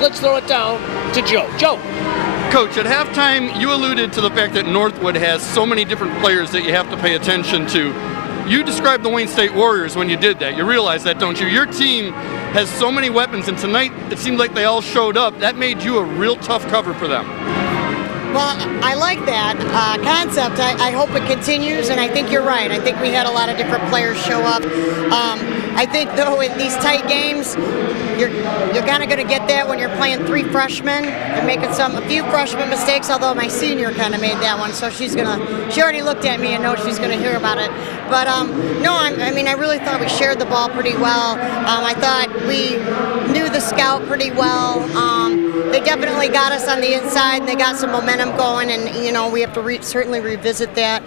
Let's throw it down to Joe. Joe. Coach, at halftime, you alluded to the fact that Northwood has so many different players that you have to pay attention to. You described the Wayne State Warriors when you did that. You realize that, don't you? Your team has so many weapons, and tonight it seemed like they all showed up. That made you a real tough cover for them. Well, I like that concept. I hope it continues, and I think you're right. I think we had a lot of different players show up. I think, though, in these tight games, you're kind of going to get that when you're playing three freshmen. They're making a few freshman mistakes, although my senior kind of made that one, so she already looked at me and knows she's going to hear about it. But no, I really thought we shared the ball pretty well. I thought we knew the scout pretty well. They definitely got us on the inside, and they got some momentum going, and we have to certainly revisit that.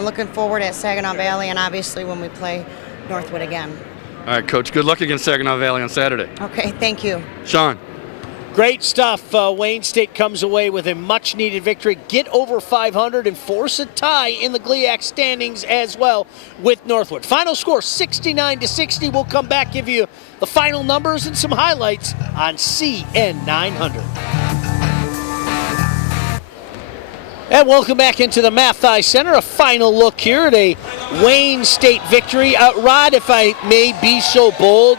Looking forward at Saginaw Valley, and obviously when we play Northwood again. All right, Coach, good luck against Saginaw Valley on Saturday. Okay, thank you. Sean. Great stuff. Wayne State comes away with a much-needed victory. Get over 500 and force a tie in the GLIAC standings as well with Northwood. Final score, 69-60. We'll come back, give you the final numbers and some highlights on CN 900. And welcome back into the Mathai Center. A final look here at a Wayne State victory. Rod, if I may be so bold,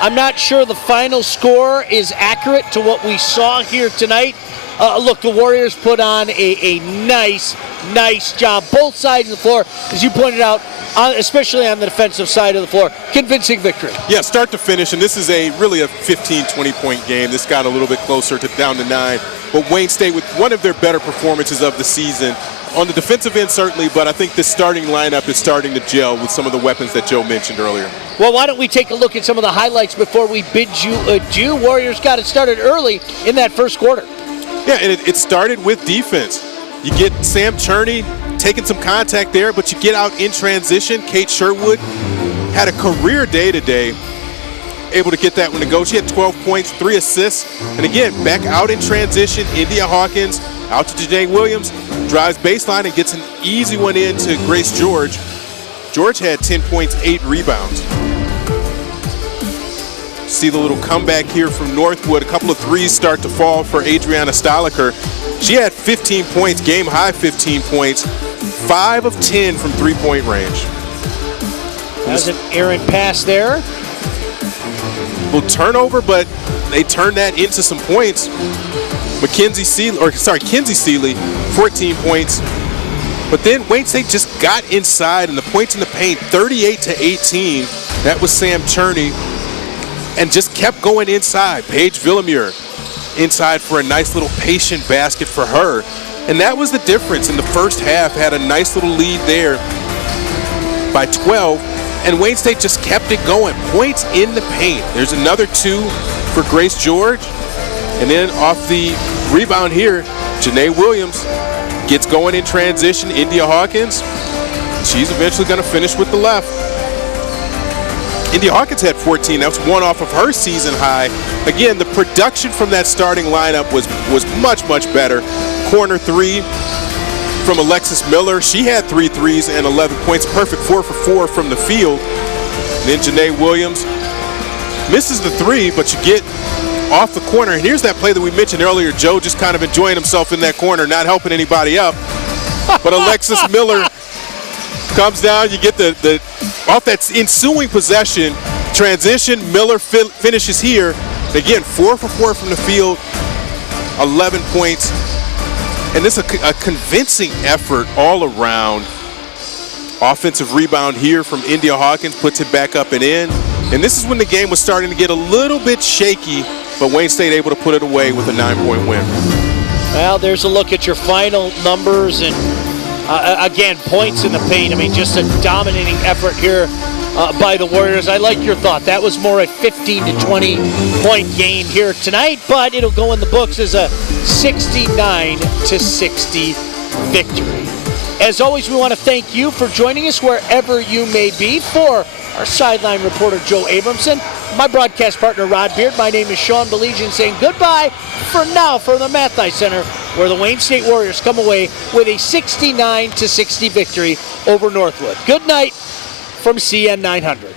I'm not sure the final score is accurate to what we saw here tonight. Look, the Warriors put on a nice job. Both sides of the floor, as you pointed out, especially on the defensive side of the floor. Convincing victory. Yeah, start to finish, and this is really a 15, 20-point game. This got a little bit closer to down to 9. But Wayne State with one of their better performances of the season. On the defensive end, certainly, but I think the starting lineup is starting to gel with some of the weapons that Joe mentioned earlier. Well, why don't we take a look at some of the highlights before we bid you adieu. Warriors got it started early in that first quarter. Yeah, and it started with defense. You get Sam Cherney taking some contact there, but you get out in transition. Kate Sherwood had a career day today, able to get that one to go. She had 12 points, 3 assists. And again, back out in transition, India Hawkins out to Janae Williams, drives baseline and gets an easy one in to Grace George. George had 10 points, 8 rebounds. See the little comeback here from Northwood. A couple of threes start to fall for Adriana Stoliker. She had 15 points, game high 15 points, 5 of 10 from three-point range. That was an errant pass there. Little turnover, but they turned that into some points. Kinsey Seeley, 14 points. But then Wayne State just got inside, and the points in the paint, 38-18. That was Sam Cherney, and just kept going inside. Paige Villamure inside for a nice little patient basket for her. And that was the difference in the first half. Had a nice little lead there by 12. And Wayne State just kept it going. Points in the paint. There's another 2 for Grace George. And then off the rebound here, Janae Williams gets going in transition. India Hawkins, she's eventually going to finish with the left. India Hawkins had 14. That was one off of her season high. Again, the production from that starting lineup was much better. Corner 3 from Alexis Miller. She had 3 threes and 11 points. Perfect 4 for 4 from the field. And then Janae Williams misses the 3, but you get off the corner. And here's that play that we mentioned earlier. Joe just kind of enjoying himself in that corner, not helping anybody up. But Alexis Miller comes down. You get the off that ensuing possession. Transition, Miller finishes here. Again, 4 for 4 from the field, 11 points. And this is a convincing effort all around. Offensive rebound here from India Hawkins, puts it back up and in. And this is when the game was starting to get a little bit shaky, but Wayne State able to put it away with a 9-point win. Well, there's a look at your final numbers, and again, points in the paint. I mean, just a dominating effort here by the Warriors. I like your thought. That was more a 15 to 20 point game here tonight, but it'll go in the books as a 69 to 60 victory. As always, we want to thank you for joining us wherever you may be. For our sideline reporter, Joe Abramson, my broadcast partner, Rod Beard, my name is Sean Belegian, saying goodbye for now from the Mathai Center, where the Wayne State Warriors come away with a 69 to 60 victory over Northwood. Good night from CN 900.